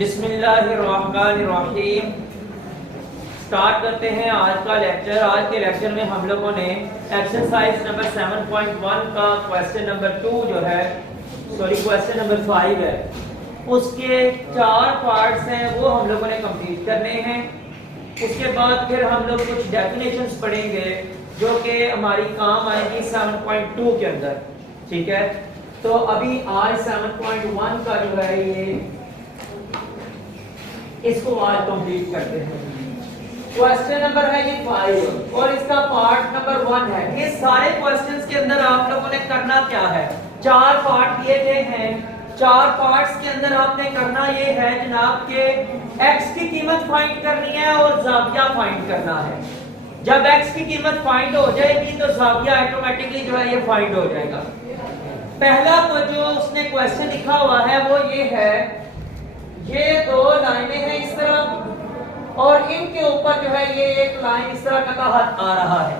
بسم اللہ الرحمن الرحیم. سٹارٹ کرتے ہیں آج کا لیکچر. آج کے لیکچر میں ہم لوگوں نے ایکسرسائز نمبر 7.1 کا کویسچن نمبر 2 جو ہے کویسچن نمبر 5 ہے، اس کے 4 پارٹس ہیں وہ ہم لوگوں نے کمپلیٹ کرنے ہیں. اس کے بعد پھر ہم لوگ کچھ ڈیفینیشنز پڑھیں گے جو کہ ہماری کام آئے گی 7.2 کے اندر. ٹھیک ہے، تو ابھی آج 7.1 کا جو ہے یہ اس کو آج کمپلیٹ کرتے ہیں. کوسچن نمبر ہے یہ 5 اور اس کا پارٹ نمبر 1 ہے. یہ سارے کوسچنز کے اندر آپ لوگوں نے کرنا کیا ہے، 4 پارٹ دیے گئے ہیں. 4 پارٹس کے اندر آپ نے کرنا یہ ہے جناب کہ x کی قیمت فائنڈ کرنی ہے اور زاویہ فائنڈ کرنا ہے. جب x کی قیمت فائنڈ ہو جائے گی تو زاویہ آٹومیٹکلی جو ہے یہ فائنڈ ہو جائے گا. پہلا جو اس نے کوسچن لکھا ہوا ہے وہ یہ ہے، یہ 2 لائنیں ہیں اس طرح اور ان کے اوپر جو ہے یہ ایک لائن اس طرح کا خط آ رہا ہے.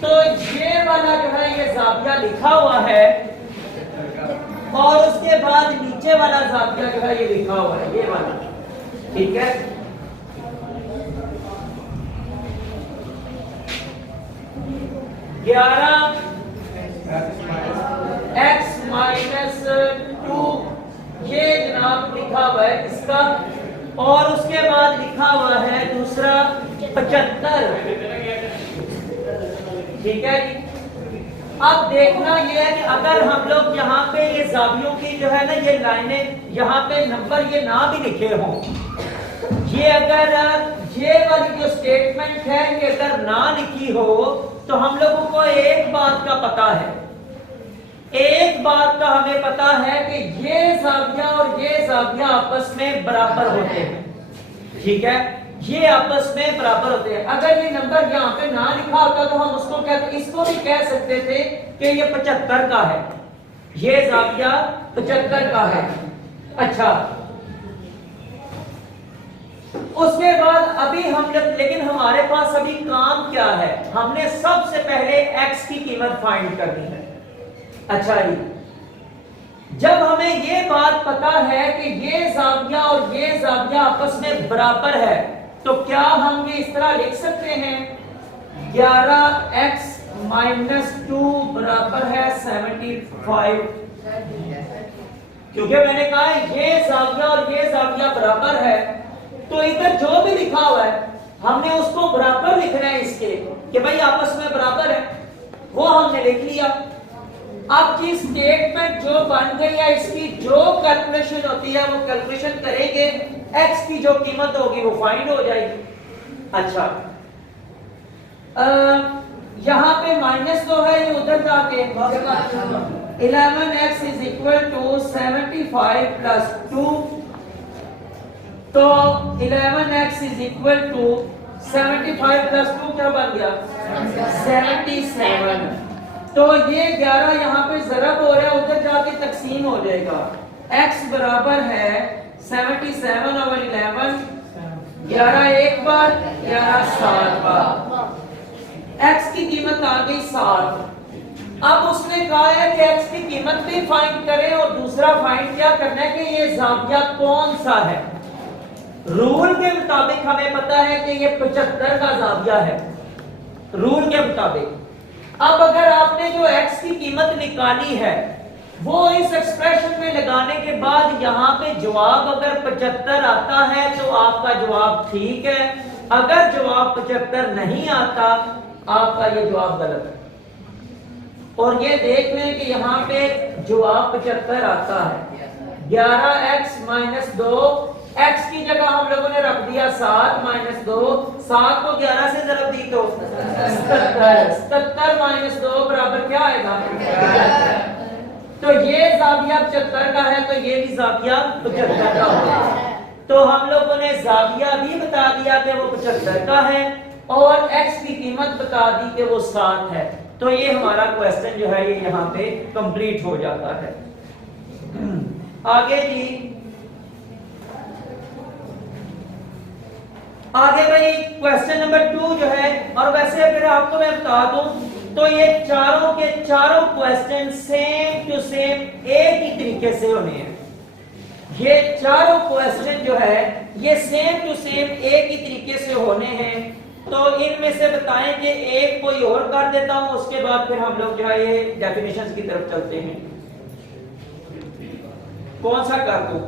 تو یہ والا جو ہے یہ زاویہ لکھا ہوا ہے اور اس کے بعد نیچے والا زاویہ جو ہے یہ لکھا ہوا ہے یہ والا. ٹھیک ہے، x مائنس 2 یہ جناب لکھا ہوا ہے اس کا، اور اس کے بعد لکھا ہوا ہے دوسرا 75. ٹھیک ہے جی. اب دیکھنا یہ ہے کہ اگر ہم لوگ یہاں پہ یہ زاویوں کی جو ہے نا یہ لائنیں یہاں پہ نمبر یہ نہ بھی لکھے ہوں، یہ اگر یہ والی جو سٹیٹمنٹ ہے یہ اگر نہ لکھی ہو تو ہم لوگوں کو ایک بات کا پتا ہے، ایک بات کا ہمیں پتا ہے کہ یہ زاویہ اور یہ زاویہ آپس میں برابر ہوتے ہیں. ٹھیک ہے، یہ آپس میں برابر ہوتے ہیں. اگر یہ نمبر یہاں پہ نہ لکھا ہوتا تو ہم اس کو کہتے، اس کو بھی کہہ سکتے تھے کہ یہ 75 کا ہے، یہ زاویہ 75 کا ہے. اچھا، اس کے بعد ابھی ہم لوگ، لیکن ہمارے پاس ابھی کام کیا ہے، ہم نے سب سے پہلے x کی قیمت فائنڈ کرنی ہے. اچھا جی، جب ہمیں یہ بات پتا ہے کہ یہ زاویہ اور یہ زاویہ آپس میں برابر ہے تو کیا ہم یہ اس طرح لکھ سکتے ہیں 11x مائنس 2 برابر ہے 75. کیونکہ میں نے کہا ہے یہ زاویہ اور یہ زاویہ برابر ہے تو ادھر جو بھی لکھا ہوا ہے ہم نے اس کو برابر لکھنا ہے اس کے کہ بھائی آپس میں برابر ہے، وہ ہم نے لکھ لیا. اب کی سٹیٹمنٹ جو بن گئی ہے اس کی جو کیلکولیشن ہوتی ہے وہ کیلکولیشن کریں گے، x کی جو قیمت ہوگی وہ فائنڈ ہو جائے گی. اچھا، یہاں پہ مائنس 2 ہے، یہ ادھر جا کے 11x is equal to 75 plus 2. تو 11x is equal to 75 plus 2 کیا بن گیا 77. تو یہ 11 یہاں پہ ضرب ہو رہا ہے، ادھر جا کے تقسیم ہو جائے گا. x برابر ہے 77 over 11، 11 ایک بار 11 7 بار، x کی قیمت آ گئی 7. اب اس نے کہا ہے کہ x کی قیمت بھی فائنڈ کریں اور دوسرا فائنڈ کیا کرنا ہے کہ یہ زاویہ کون سا ہے. رول کے مطابق ہمیں پتا ہے کہ یہ 75 کا زاویہ ہے رول کے مطابق. اب اگر آپ نے جو x کی قیمت نکالی ہے وہ اس ایکسپریشن میں لگانے کے بعد یہاں پہ جواب اگر 75 آتا ہے تو آپ کا جواب ٹھیک ہے، اگر جواب 75 نہیں آتا آپ کا یہ جواب غلط ہے. اور یہ دیکھ لیں کہ یہاں پہ جواب 75 آتا ہے. 11x مائنس 2، x کی جگہ ہم لوگوں نے رکھ دیا 7 مائنس 2، 7 کو 11 سے ضرب دی تو 77 مائنس 2 برابر کیا آئے گا. تو یہ زاویہ 75 کا ہے تو یہ بھی زاویہ 75 کا ہوگا. تو ہم لوگوں نے زاویہ بھی بتا دیا کہ وہ 75 کا ہے اور x کی قیمت بتا دی کہ وہ 7 ہے. تو یہ ہمارا کوسچن جو ہے یہ یہاں پہ کمپلیٹ ہو جاتا ہے. آگے جی، آگے بھائی کوسچن نمبر 2 جو ہے، اور ویسے اگر آپ کو میں بتا دوں تو یہ چاروں کے چاروں کوسچن سیم ٹو سیم ایک ہی طریقے سے ہونے ہیں. یہ چاروں کوسچن جو ہے یہ سیم ٹو سیم ایک ہی طریقے سے ہونے ہیں. تو ان میں سے بتائیں کہ ایک کوئی اور کر دیتا ہوں, اس کے بعد پھر ہم لوگ جو ہے یہ ڈیفینیشنز کی طرف چلتے ہیں. کون سا کر دوں؟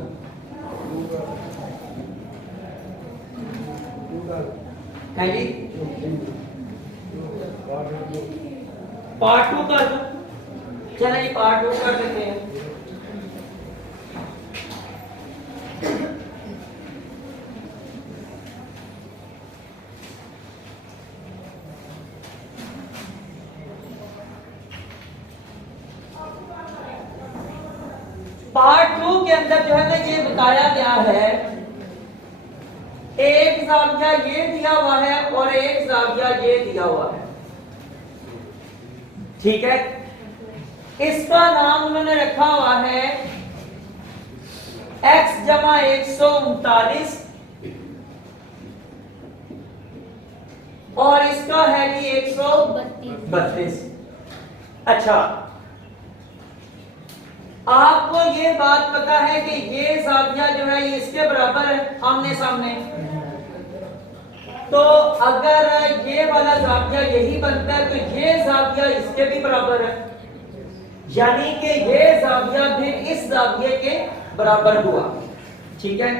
ہے جی پارٹ 2 کر دوں. چلیں جی پارٹ 2 کر دیتے ہیں. پارٹ 2 کے اندر جو ہے نا یہ بتایا گیا ہے ایک زاویہ یہ دیا ہوا ہے اور ایک زاویہ یہ دیا ہوا ہے. ٹھیک ہے, اس کا نام انہوں نے رکھا ہوا ہے x جمع 139 اور اس کا ہے جی 132. اچھا, آپ کو یہ بات پتا ہے کہ یہ زاویہ جو ہے یہ اس کے برابر ہے آمنے سامنے. تو اگر یہ والا زاویہ یہی بنتا ہے تو یہ زاویہ اس کے بھی برابر ہے, یعنی کہ یہ زاویہ بھی اس زاویے کے برابر ہوا. ٹھیک ہے.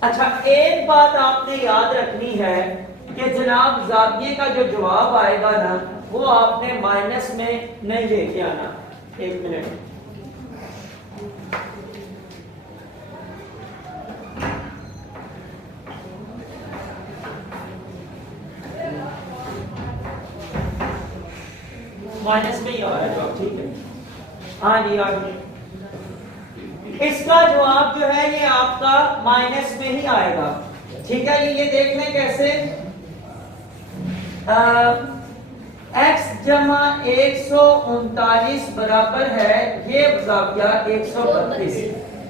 اچھا, ایک بات آپ نے یاد رکھنی ہے کہ جناب زاویے کا جو جواب آئے گا نا وہ آپ نے مائنس میں نہیں لے کے آنا. ایک منٹ, مائنس میں ہی آ رہا ہے جواب. ٹھیک ہے, ہاں جی آگے. اس کا جواب جو ہے یہ آپ کا مائنس میں ہی آئے گا. ٹھیک ہے جی, یہ دیکھ لیں کیسے. x جمع 139 برابر ہے یہ زاویہ 132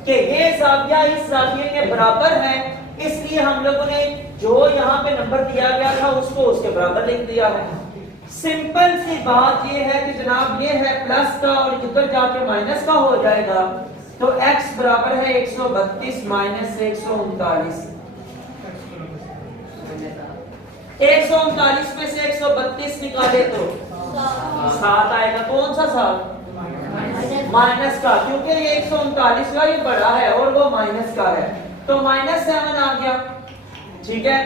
کہ یہ زاویہ اس زاویے کے برابر ہے, اس لیے ہم لوگوں نے جو یہاں پہ نمبر دیا گیا تھا اس کو اس کے برابر لکھ دیا ہے. سمپل سی بات یہ ہے کہ جناب یہ ہے پلس کا اور ادھر جا کے مائنس کا ہو جائے گا, تو x برابر ہے 132 مائنس 139. 139 میں سے 132 نکالے تو 7 آئے گا. کون سا 7؟ مائنس کا, کیونکہ یہ 139 کا یہ بڑا ہے اور وہ مائنس کا ہے تو -7 آ گیا. ٹھیک ہے.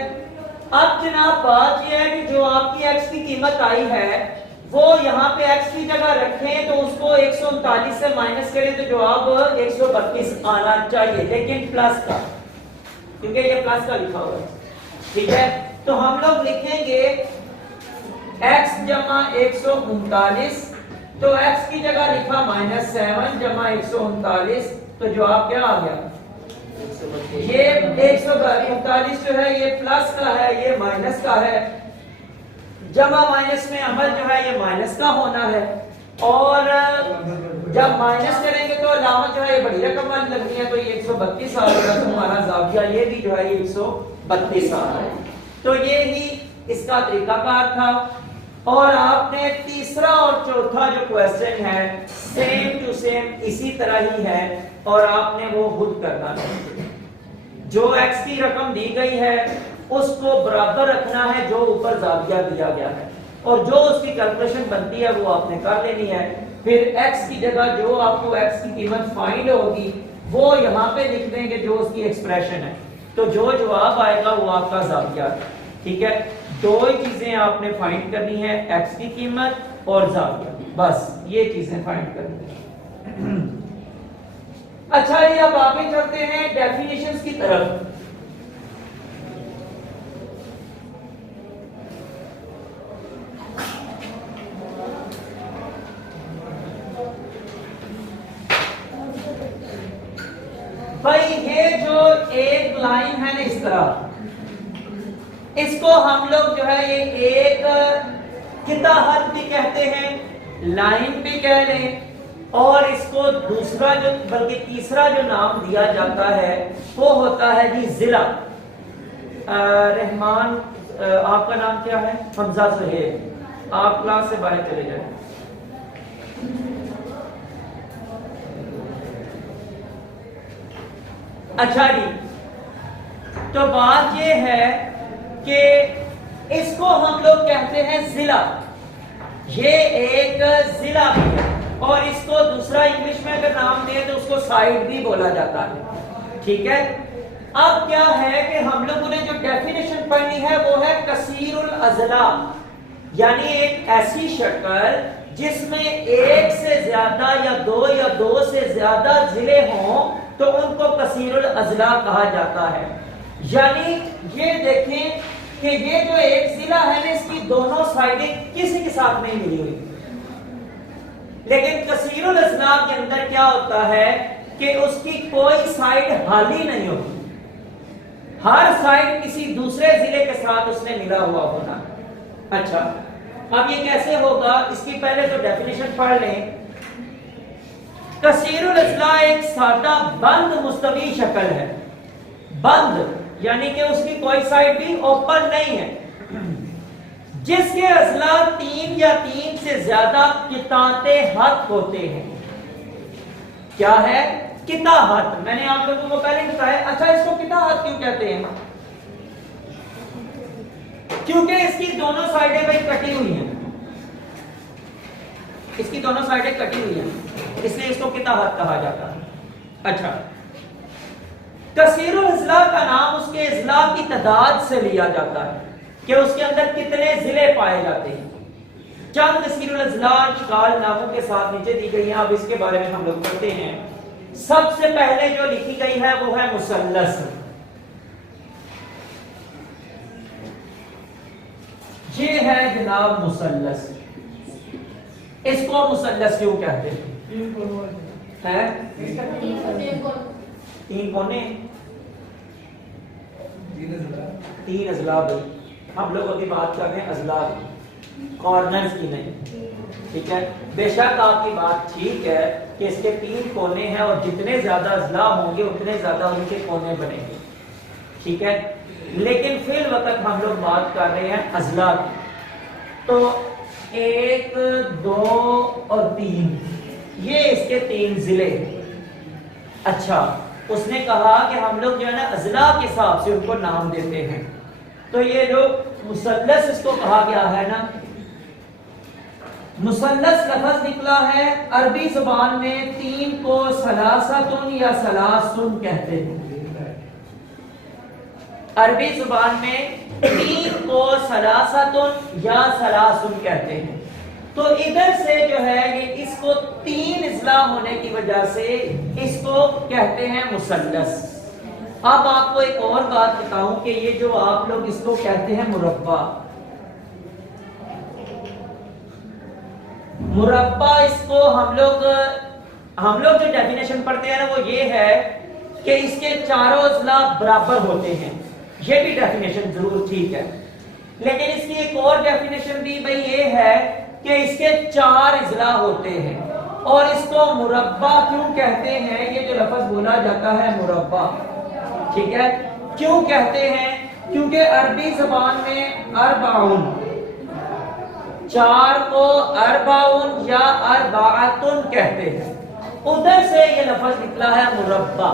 اب جناب بات یہ ہے کہ جو آپ کی x کی قیمت آئی ہے وہ یہاں پہ x کی جگہ رکھیں تو اس کو 139 سے مائنس کریں تو جواب 132 آنا چاہیے, لیکن پلس کا, کیونکہ یہ پلس کا لکھا ہوا ہے. ٹھیک ہے, تو ہم لوگ لکھیں گے x جمع 139 تو x کی جگہ لکھا -7 جمع 139 تو جواب کیا آ گیا؟ یہ 139 جو ہے یہ پلس کا ہے یہ مائنس کا ہے, جمع مائنس میں عمل جو ہے یہ مائنس کا ہونا ہے, اور جب مائنس کریں گے تو علامت جو ہے یہ بڑی رقم والی لگنی ہے تو یہ 132 آ رہا ہے. تو ہمارا زاویہ یہ بھی جو ہے یہ 132 آ رہا ہے. تو یہ ہی اس کا طریقہ کار تھا. اور آپ نے تیسرا اور چوتھا جو کوسچن ہے سیم ٹو سیم اسی طرح ہی ہے اور آپ نے وہ خود کرنا ہے. جو x کی رقم دی گئی ہے اس کو برابر رکھنا ہے جو اوپر زاویہ دیا گیا ہے, اور جو اس کی کیلکولیشن بنتی ہے وہ آپ نے کر لینی ہے. پھر x کی جگہ جو آپ کو x کی قیمت فائنڈ ہوگی وہ یہاں پہ لکھ دیں گے جو اس کی ایکسپریشن ہے, تو جو جواب آئے گا وہ آپ کا زاویہ ہے. ٹھیک ہے, دو ہی چیزیں آپ نے فائنڈ کرنی ہے, x کی قیمت اور زاویہ, بس یہ چیزیں فائنڈ کرنی ہے. اچھا یہ اب آگے چلتے ہیں ڈیفینیشنز کی طرف. بھائی یہ جو ایک لائن ہے نا اس طرح, اس کو ہم لوگ جو ہے یہ ایک قطع خط بھی کہتے ہیں, لائن بھی کہہ لیں, اور اس کو دوسرا جو بلکہ تیسرا جو نام دیا جاتا ہے وہ ہوتا ہے جی ضلع. رحمان آپ کا نام کیا ہے؟ حمزہ سہیل, آپ کلاس سے باہر چلے جائیں. اچھا جی، تو بات یہ ہے کہ اس کو ہم لوگ کہتے ہیں ضلع، یہ ایک ضلع بھی ہے، اور اس کو دوسرا انگلش میں اگر نام دیں تو اس کو سائٹ بھی بولا جاتا ہے، ٹھیک ہے۔ اب کیا ہے کہ ہم لوگوں نے جو ڈیفینیشن پڑھنی ہے وہ ہے کثیر الاضلاع، یعنی ایک ایسی شکل جس میں ایک سے زیادہ یا دو سے زیادہ ضلع ہوں تو ان کو کثیر الاضلاع کہا جاتا ہے۔ یعنی یہ دیکھیں کہ یہ جو ایک ضلع ہے نا، اس کی دونوں سائڈیں کسی کے ساتھ نہیں ملی ہوئی، لیکن کثیر الاضلاع کے اندر کیا ہوتا ہے کہ اس کی کوئی سائڈ خالی نہیں ہوتی، ہر سائڈ کسی دوسرے ضلع کے ساتھ اس نے ملا ہوا ہونا۔ اچھا، اب یہ کیسے ہوگا، اس کی پہلے تو ڈیفینیشن پڑھ لیں۔ کثیر الاضلاع ایک سادہ بند مستوی شکل ہے، بند یعنی کہ اس کی کوئی سائڈ بھی اوپن نہیں ہے، جس کے اضلاع 3 یا 3 سے زیادہ قطعات حد ہوتے ہیں۔ کیا ہے؟ قطع حد، میں نے آپ لوگوں کو پہلے بتایا۔ اچھا، اس کو قطع حد کیوں کہتے ہیں؟ کیونکہ اس کی دونوں سائڈیں بھائی کٹی ہوئی ہیں، اس کی دونوں سائڈیں کٹی ہوئی ہیں، اس لیے اس کو قطع حد کہا جاتا ہے۔ اچھا، کثیر الاضلاع کا نام اس کے اضلاع کی تعداد سے لیا جاتا ہے کہ اس کے اندر کتنے ضلع پائے جاتے ہیں۔ چند کثیر الاضلاع اشکال ناموں کے ساتھ نیچے دی گئی ہیں، اب اس کے بارے میں ہم لوگ پڑھتے ہیں۔ سب سے پہلے جو لکھی گئی ہے وہ ہے مثلث۔ یہ ہے جناب مثلث، اس کو مثلث کیوں کہتے ہیں؟ تین کونے، تین اضلاع۔ ہم لوگ ابھی بات کر رہے ہیں اضلاع کارنرز کی نہیں، ٹھیک ہے۔ بے شک آپ کی بات ٹھیک ہے کہ اس کے 3 کونے ہیں اور جتنے زیادہ اضلاع ہوں گے اتنے زیادہ ان کے کونے بنیں گے، ٹھیک ہے، لیکن فی الوقت ہم لوگ بات کر رہے ہیں اضلاع کی۔ تو 1 2 اور 3 یہ اس کے 3 ضلع۔ اچھا، اس نے کہا کہ ہم لوگ جو ہے نا اضلاع کے حساب سے ان کو نام دیتے ہیں، تو یہ جو مثلث اس کو کہا گیا ہے نا، مثلث لفظ نکلا ہے عربی زبان میں 3 کو ثلاثتن یا ثلاثن کہتے ہیں۔ عربی زبان میں 3 کو ثلاثتن یا ثلاثن کہتے ہیں۔ تو ادھر سے جو ہے یہ اس کو 3 اضلاع ہونے کی وجہ سے اس کو کہتے ہیں مثلث۔ اب آپ کو ایک اور بات بتاؤں کہ یہ جو آپ لوگ اس کو کہتے ہیں مربع، مربع اس کو ہم لوگ جو ڈیفینیشن پڑھتے ہیں نا وہ یہ ہے کہ اس کے چاروں اضلاع برابر ہوتے ہیں، یہ بھی ڈیفینیشن ضرور ٹھیک ہے، لیکن اس کی ایک اور ڈیفینیشن بھی بھئی یہ ہے کہ اس کے 4 اضلاع ہوتے ہیں۔ اور اس کو مربع کیوں کہتے ہیں؟ یہ جو لفظ بولا جاتا ہے مربع، ٹھیک ہے، کیوں کہتے ہیں؟ کیونکہ عربی زبان میں 40 4 کو 40 یا 40 کہتے ہیں، ادھر سے یہ لفظ نکلا ہے مربع،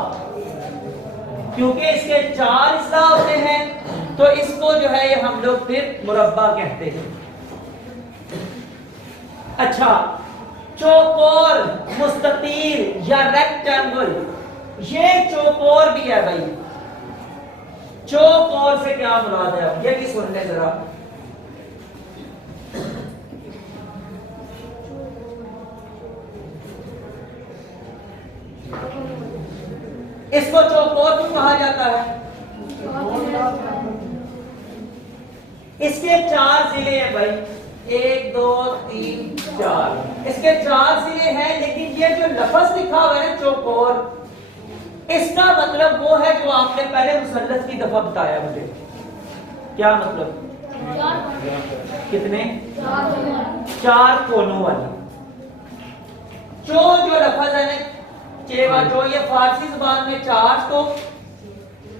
کیونکہ اس کے 4 اضلاع ہوتے ہیں تو اس کو جو ہے یہ ہم لوگ پھر مربع کہتے ہیں۔ اچھا، چوکور، مستطیل یا ریکٹینگل، یہ چوکور بھی ہے بھائی، چوکور سے کیا مراد ہے یہ بھی سن لیں ذرا۔ اس کو چوکور کیوں کہا جاتا ہے؟ اس کے 4 ضلع ہیں بھائی، 1 2 3 4، اس کے 4 ضلع ہیں، لیکن یہ جو لفظ لکھا ہوا ہے چوکور، اس کا مطلب وہ ہے جو آپ نے پہلے مثلث کی دفعہ بتایا مجھے۔ کیا مطلب؟ کتنے؟ 4 کونوں والی۔ جو لفظ ہے نا چیوا جو، یہ فارسی زبان میں 4 تو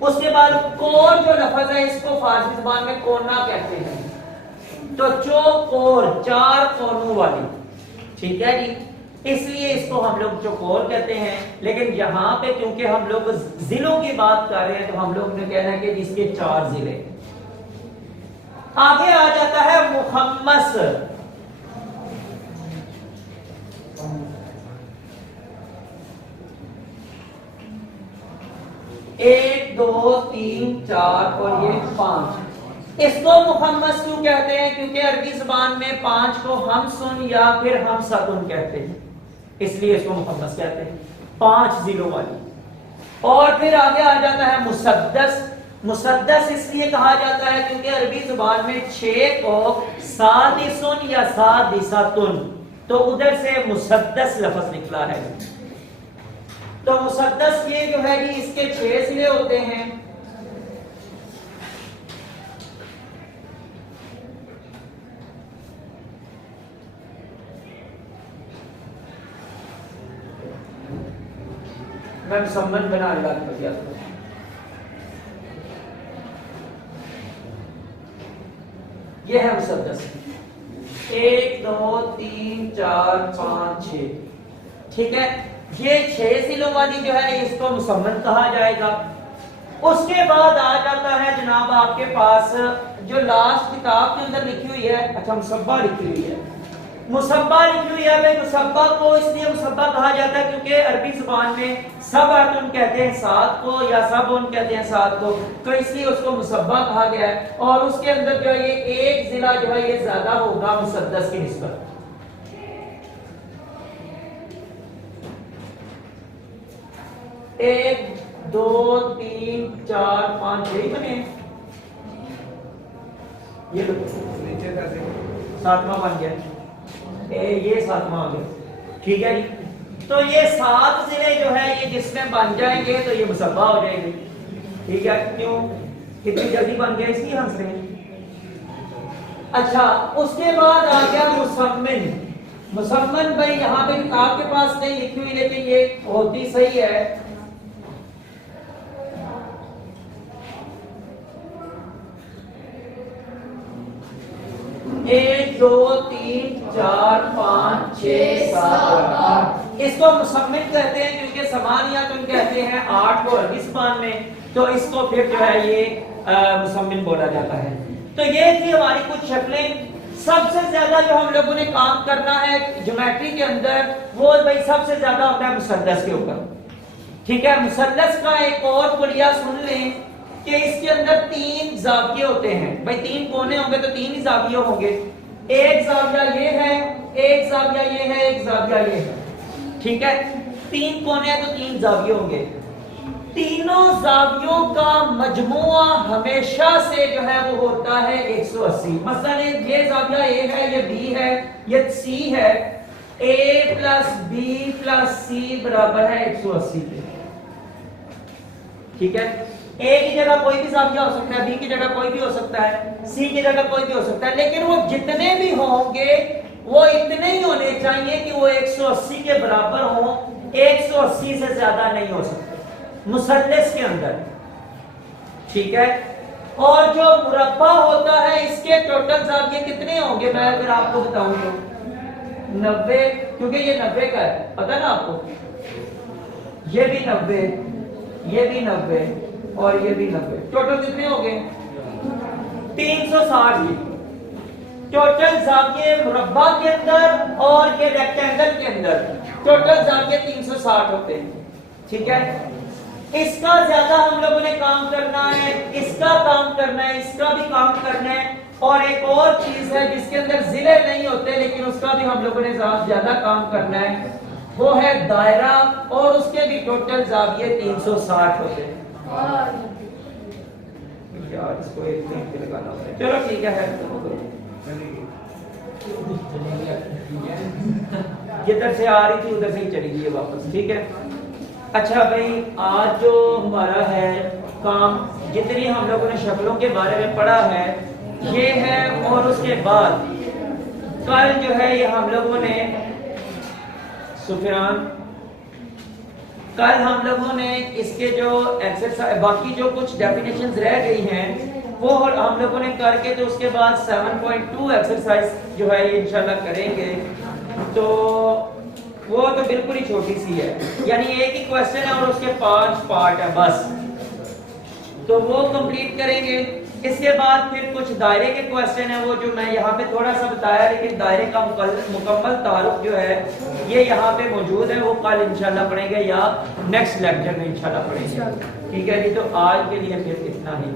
اس کے بعد کور جو لفظ ہے اس کو فارسی زبان میں کونا کہتے ہیں۔ تو چوکور 4 کونوں والی، ٹھیک ہے جی۔ اس لیے اس کو ہم لوگ چوکور کہتے ہیں. لیکن یہاں پہ کیونکہ ہم لوگ ضلعوں کی بات کر رہے ہیں تو ہم لوگ نے کہنا ہے کہ جس کے 4 ضلع. آگے آ جاتا ہے مخمس. 1 2 3 4 اور یہ 5. اس کو مخمس کیوں کہتے ہیں؟ کیونکہ عربی زبان میں 5 کو ہم سن یا پھر ہم سکون کہتے ہیں, اس لیے اس کو مخمس کہتے ہیں, 5 ضلعوں والی. اور پھر آگے آ جاتا ہے مسدس. مسدس اس لیے کہا جاتا ہے کیونکہ عربی زبان میں 6 کو سادسن یا سادساتن, تو ادھر سے مسدس لفظ نکلا ہے. تو مسدس یہ جو ہے جی اس کے 6 ضلع ہوتے ہیں. میں مسمن بنا لگا. یہ ہے مسدس. 1 2 3 4 5 6. ٹھیک ہے, یہ 6 ضلعوں والی جو ہے اس کو مسمن کہا جائے گا. اس کے بعد آ جاتا ہے جناب آپ کے پاس جو لاسٹ کتاب کے اندر لکھی ہوئی ہے, اچھا مصبہ لکھی ہوئی ہے. مصبہ لکھی ہوئی ہے. بھائی مصبہ کو اس لیے مصبہ کہا جاتا ہے کیونکہ عربی زبان میں سبعۃ کہتے ہیں 7 کو یا سبعٌ کہتے ہیں 7 کو, تو اس لیے اس کو مصبہ کہا گیا ہے. اور اس کے اندر جو ہے یہ ایک ضلع جو ہے یہ زیادہ ہوگا مسدس کی نسبت. ایک 2 3 4 5 6 بنے, یہ نیچے 7واں بن گیا, یہ 7واں آ گیا. ٹھیک ہے جی, تو یہ 7 ضلع جو ہے یہ جس میں بن جائیں گے تو یہ مصبہ ہو جائے گی. ٹھیک ہے, کیوں کتنی جلدی بن گیا اس لیے ہنس رہے ہیں. اچھا اس کے بعد آ گیا مسمن. مسمن بھائی یہاں پہ کتاب کے پاس نہیں لکھی ہوئی لیکن یہ ہوتی صحیح ہے. 1 2 3 4 5 6 7 8. اس کو مسمن کہتے ہیں کیونکہ ثمانیۃ کہتے ہیں 8 کو عربی زبان میں, تو اس کو پھر جو ہے یہ مسمن بولا جاتا ہے. تو یہ تھی ہماری کچھ شکلیں. سب سے زیادہ جو ہم لوگوں نے کام کرنا ہے جیومیٹری کے اندر وہ بھائی سب سے زیادہ ہوتا ہے مسدس کے اوپر. ٹھیک ہے, مسدس کا ایک اور کلیہ سن لیں کہ اس کے اندر 3 زاویے ہوتے ہیں. بھائی 3 کونے ہوں گے تو 3 ہی زاویے ہوں گے. ایک زاویہ یہ ہے, ایک زاویہ یہ ہے, ایک زاویہ یہ ہے. ٹھیک ہے, 3 کونے ہیں تو 3 زاویے ہوں گے. تینوں زاویوں کا مجموعہ ہمیشہ سے جو ہے وہ ہوتا ہے 180. مثلا یہ زاویہ A ہے, یہ B ہے, یہ C ہے. A + B + C برابر ہے 180 کے. ٹھیک ہے, A کی جگہ کوئی بھی زاویہ ہو سکتا ہے, B کی جگہ کوئی بھی ہو سکتا ہے, C کی جگہ کوئی بھی ہو سکتا ہے, لیکن وہ جتنے بھی ہوں گے وہ اتنے ہی ہونے چاہیے کہ وہ 180 کے برابر ہوں. 180 سے زیادہ نہیں ہو سکتے مثلث کے اندر. ٹھیک ہے, اور جو مربع ہوتا ہے اس کے ٹوٹل زاویے کتنے ہوں گے میں اگر آپ کو بتاؤں تو 90, کیونکہ یہ 90 کا ہے, پتہ نا آپ کو. یہ بھی 90, یہ بھی 90 اور یہ بھی 90. ٹوٹل کتنے ہو گئے 360. ٹوٹل زاویے مربع کے اندر اور یہ ریکٹینگل کے اندر ٹوٹل زاویے 360 ہوتے ہیں. ٹھیک ہے, اس کا زیادہ ہم لوگوں نے کام کرنا ہے, اس کا کام کرنا ہے, اس کا بھی کام کرنا ہے. اور ایک اور چیز ہے جس کے اندر ضلع نہیں ہوتے لیکن اس کا بھی ہم لوگوں نے زیادہ کام کرنا ہے, وہ ہے دائرہ, اور اس کے بھی ٹوٹل زاویے 360 ہوتے ہیں. یار اس کو ایک پہ لگانا ہوتا ہے. چلو ٹھیک ہے, جدھر سے آ رہی تھی ادھر سے ہی چلی گئی واپس. ٹھیک ہے, اچھا بھائی آج جو ہمارا ہے کام, جتنی ہم لوگوں نے شکلوں کے بارے میں پڑھا ہے یہ ہے. اور اس کے بعد کل جو ہے یہ ہم لوگوں نے سفیان, کل ہم لوگوں نے اس کے جو ایکسرسائز باقی جو کچھ ڈیفینیشنز رہ گئی ہیں وہ ہم لوگوں نے کر کے تو اس کے بعد 7.2 ایکسرسائز جو ہے یہ انشاءاللہ کریں گے. تو وہ تو بالکل ہی چھوٹی سی ہے، یعنی ایک ہی کوشچن ہے اور اس کے 5 پارٹ ہے بس، تو وہ کمپلیٹ کریں گے۔ اس کے بعد پھر کچھ دائرے کے کوشچن ہیں، وہ جو میں یہاں پہ تھوڑا سا بتایا، لیکن دائرے کا مکمل تعارف جو ہے یہ یہاں پہ موجود ہے، وہ کل انشاءاللہ پڑھیں گے یا نیکسٹ لیکچر میں انشاءاللہ پڑھیں گے، ٹھیک ہے جی۔ تو آج کے لیے پھر اتنا ہی۔